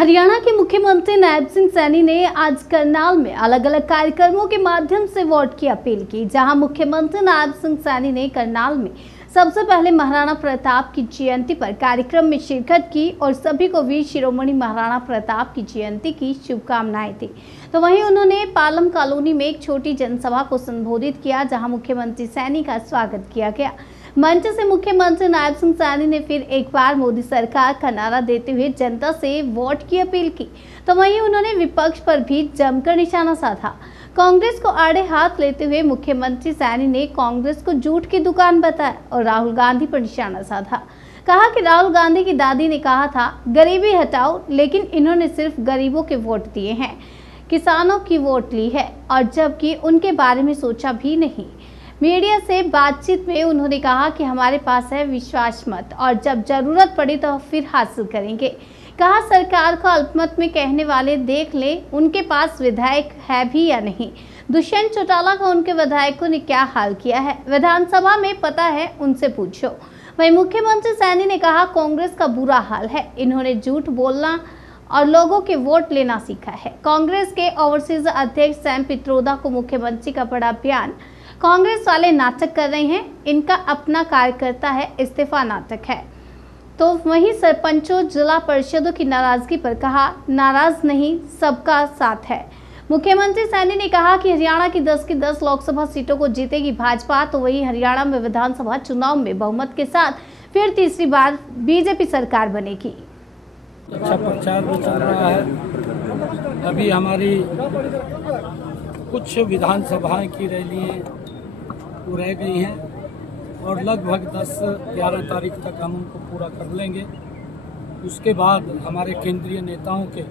हरियाणा के मुख्यमंत्री नायब सिंह सैनी ने आज करनाल में अलग अलग कार्यक्रमों के माध्यम से वोट की अपील की। जहां मुख्यमंत्री नायब सिंह सैनी ने करनाल में सबसे पहले महाराणा प्रताप की जयंती पर कार्यक्रम में शिरकत की और सभी को वीर शिरोमणि महाराणा प्रताप की जयंती की शुभकामनाएं दी। तो वहीं उन्होंने पालम कॉलोनी में एक छोटी जनसभा को संबोधित किया, जहां मुख्यमंत्री सैनी का स्वागत किया गया। मंच से मुख्यमंत्री नायब सिंह सैनी ने फिर एक बार मोदी सरकार का नारा देते हुए जनता से वोट की अपील की। तो वहीं उन्होंने विपक्ष पर भी जमकर निशाना साधा। कांग्रेस को आड़े हाथ लेते हुए मुख्यमंत्री सैनी ने कांग्रेस को झूठ की दुकान बताया और राहुल गांधी पर निशाना साधा। कहा कि राहुल गांधी की दादी ने कहा था गरीबी हटाओ, लेकिन इन्होंने सिर्फ गरीबों के वोट दिए हैं, किसानों की वोट ली है और जबकि उनके बारे में सोचा भी नहीं। मीडिया से बातचीत में उन्होंने कहा कि हमारे पास है विश्वास मत और जब जरूरत पड़ी तो फिर हासिल करेंगे। कहा सरकार को अल्पमत में कहने वाले देख ले उनके पास विधायक है भी या नहीं। दुष्यंत चौटाला का उनके विधायकों ने क्या हाल किया है विधानसभा में पता है, उनसे पूछो। वहीं मुख्यमंत्री सैनी ने कहा कांग्रेस का बुरा हाल है, इन्होंने झूठ बोलना और लोगों के वोट लेना सीखा है। कांग्रेस के ओवरसीज अध्यक्ष सैम पित्रोदा को मुख्यमंत्री का बड़ा बयान, कांग्रेस वाले नाटक कर रहे हैं, इनका अपना कार्यकर्ता है, इस्तीफा नाटक है। तो वहीं सरपंचों जिला परिषदों की नाराजगी पर कहा नाराज नहीं, सबका साथ है। मुख्यमंत्री सैनी ने कहा कि हरियाणा की 10 की 10 लोकसभा सीटों को जीतेगी भाजपा। तो वहीं हरियाणा में विधानसभा चुनाव में बहुमत के साथ फिर तीसरी बार बीजेपी सरकार बनेगी। अच्छा प्रचार भी चल रहा है। अभी हमारी कुछ विधानसभाएं की रैलियां रह गई हैं और लगभग 10-11 तारीख तक हम उनको पूरा कर लेंगे। उसके बाद हमारे केंद्रीय नेताओं के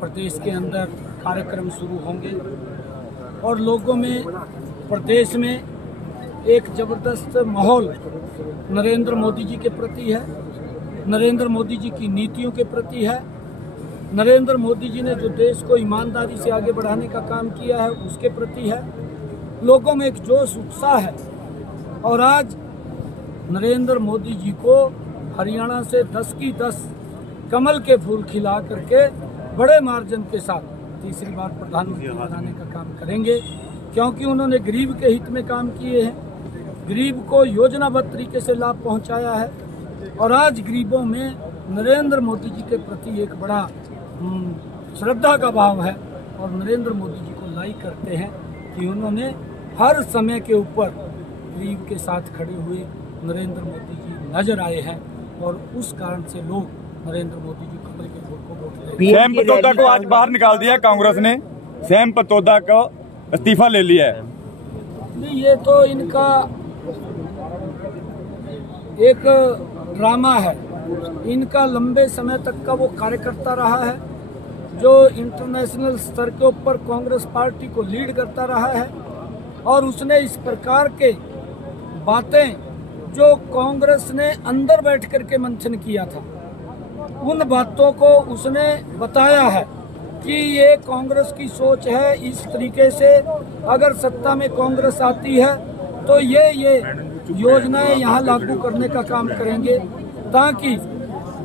प्रदेश के अंदर कार्यक्रम शुरू होंगे और लोगों में प्रदेश में एक ज़बरदस्त माहौल नरेंद्र मोदी जी के प्रति है, नरेंद्र मोदी जी की नीतियों के प्रति है। नरेंद्र मोदी जी ने जो देश को ईमानदारी से आगे बढ़ाने का काम किया है उसके प्रति है। लोगों में एक जोश उत्साह है और आज नरेंद्र मोदी जी को हरियाणा से 10 की 10 कमल के फूल खिला करके बड़े मार्जिन के साथ तीसरी बार प्रधानमंत्री बनाने का काम करेंगे, क्योंकि उन्होंने गरीब के हित में काम किए हैं, गरीब को योजनाबद्ध तरीके से लाभ पहुंचाया है और आज गरीबों में नरेंद्र मोदी जी के प्रति एक बड़ा श्रद्धा का भाव है और नरेंद्र मोदी जी को लाइक करते हैं कि उन्होंने हर समय के ऊपर गरीब के साथ खड़े हुए नरेंद्र मोदी जी नजर आए हैं और उस कारण से लोग नरेंद्र मोदी जी कमल के वोट को वोट ले। सैम पित्रोदा को आज बाहर निकाल दिया कांग्रेस ने, सैम पित्रोदा को इस्तीफा ले लिया है। नहीं, ये तो इनका एक ड्रामा है। इनका लंबे समय तक का वो कार्यकर्ता रहा है जो इंटरनेशनल स्तर के ऊपर कांग्रेस पार्टी को लीड करता रहा है और उसने इस प्रकार के बातें जो कांग्रेस ने अंदर बैठ करके मंथन किया था, उन बातों को उसने बताया है कि ये कांग्रेस की सोच है। इस तरीके से अगर सत्ता में कांग्रेस आती है तो ये योजनाएं यहाँ लागू करने का काम करेंगे ताकि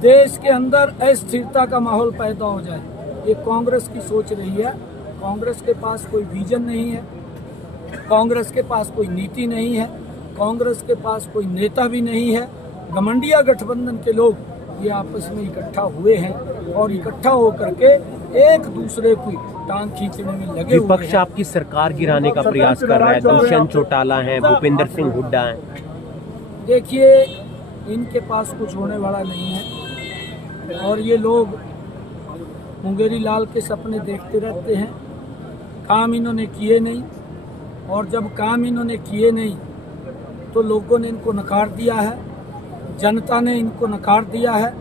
देश के अंदर अस्थिरता का माहौल पैदा हो जाए। ये कांग्रेस की सोच रही है। कांग्रेस के पास कोई विजन नहीं है, कांग्रेस के पास कोई नीति नहीं है, कांग्रेस के पास कोई नेता भी नहीं है। घमंडिया गठबंधन के लोग ये आपस में इकट्ठा हुए हैं और इकट्ठा होकर के एक दूसरे की टांग खींचने में लगे हुए हैं। विपक्ष आपकी सरकार गिराने का प्रयास कर रहा है। दुष्यंत चौटाला है, भूपेंद्र सिंह हुड्डा है। देखिए, इनके पास कुछ होने वाला नहीं है और ये लोग मुंगेरी लाल के सपने देखते रहते हैं। काम इन्होंने किए नहीं और जब काम इन्होंने किए नहीं तो लोगों ने इनको नकार दिया है, जनता ने इनको नकार दिया है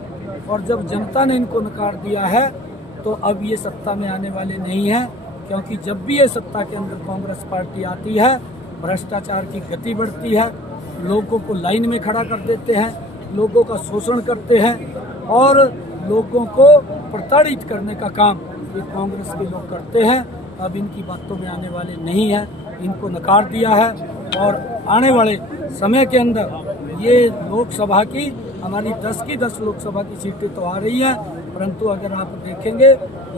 और जब जनता ने इनको नकार दिया है तो अब ये सत्ता में आने वाले नहीं हैं, क्योंकि जब भी ये सत्ता के अंदर कांग्रेस पार्टी आती है भ्रष्टाचार की गति बढ़ती है, लोगों को लाइन में खड़ा कर देते हैं, लोगों का शोषण करते हैं और लोगों को प्रताड़ित करने का काम ये कांग्रेस के लोग करते हैं। अब इनकी बातों में आने वाले नहीं हैं, इनको नकार दिया है और आने वाले समय के अंदर ये लोकसभा की हमारी 10 की 10 लोकसभा की सीटें तो आ रही हैं, परंतु अगर आप देखेंगे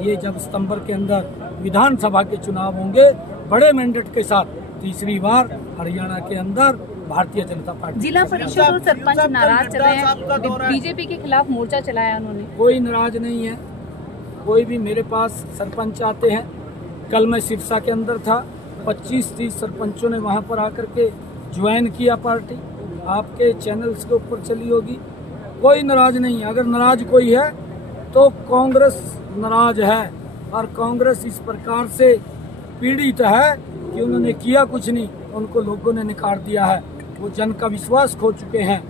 ये जब सितंबर के अंदर विधानसभा के चुनाव होंगे बड़े मैंडेट के साथ, तीसरी बार हरियाणा के अंदर भारतीय जनता पार्टी। जिला परिषद और सरपंच नाराज चल रहे हैं, बीजेपी के खिलाफ मोर्चा चलाया उन्होंने। कोई नाराज नहीं है, कोई भी। मेरे पास सरपंच आते हैं, कल मैं सिरसा के अंदर था, 25-30 सरपंचों ने वहां पर आकर के ज्वाइन किया पार्टी, आपके चैनल्स के ऊपर चली होगी। कोई नाराज नहीं है। अगर नाराज कोई है तो कांग्रेस नाराज है, और कांग्रेस इस प्रकार से पीड़ित है कि उन्होंने किया कुछ नहीं, उनको लोगों ने नकार दिया है, वो जन का विश्वास खो चुके हैं।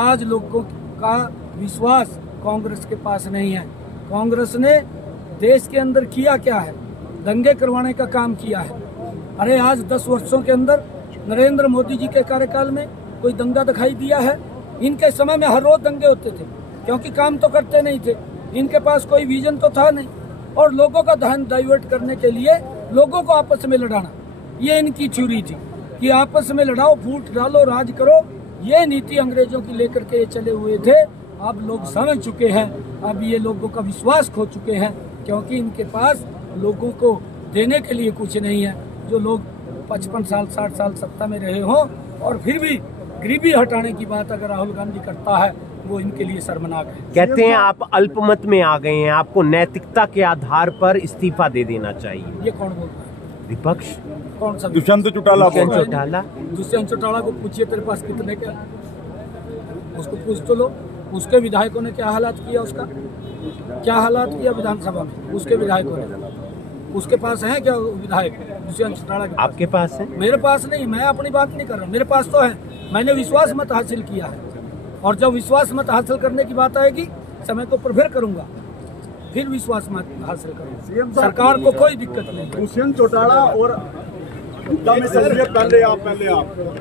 आज लोगों का विश्वास कांग्रेस के पास नहीं है। कांग्रेस ने देश के अंदर किया क्या है? दंगे करवाने का काम किया है। अरे आज 10 वर्षों के अंदर नरेंद्र मोदी जी के कार्यकाल में कोई दंगा दिखाई दिया है? इनके समय में हर रोज दंगे होते थे, क्योंकि काम तो करते नहीं थे, इनके पास कोई विजन तो था नहीं, और लोगों का ध्यान डाइवर्ट करने के लिए लोगों को आपस में लड़ाना, ये इनकी थ्योरी थी कि आपस में लड़ाओ, फूट डालो, राज करो। ये नीति अंग्रेजों की लेकर के चले हुए थे। अब लोग समझ चुके हैं, अब ये लोगों का विश्वास खो चुके हैं, क्योंकि इनके पास लोगों को देने के लिए कुछ नहीं है। जो लोग 55 साल 60 साल सत्ता में रहे हों और फिर भी गरीबी हटाने की बात अगर राहुल गांधी करता है, वो इनके लिए शर्मनाक है। कहते हैं आप अल्पमत में आ गए हैं, आपको नैतिकता के आधार पर इस्तीफा दे देना चाहिए। ये कौन बोलता है? विपक्ष। कौन सा? दुष्यंत चौटाला। दुष्यंत चौटाला को पूछिए तेरे पास कितने का, उसको पूछ तो लो। उसके विधायकों ने क्या हालात किया, उसका क्या हालात किया विधानसभा में उसके विधायकों ने। उसके पास है क्या विधायक दुष्यंत चौटाला के? आपके पास है? मेरे पास नहीं। मैं अपनी बात नहीं कर रहा हूँ, मेरे पास तो है। मैंने विश्वास मत हासिल किया है, और जब विश्वास मत हासिल करने की बात आएगी, समय को फिर करूंगा, फिर विश्वास मत हासिल करूंगा। सरकार को कोई दिक्कत नहीं। दुष्यंत चौटाला और पहले आप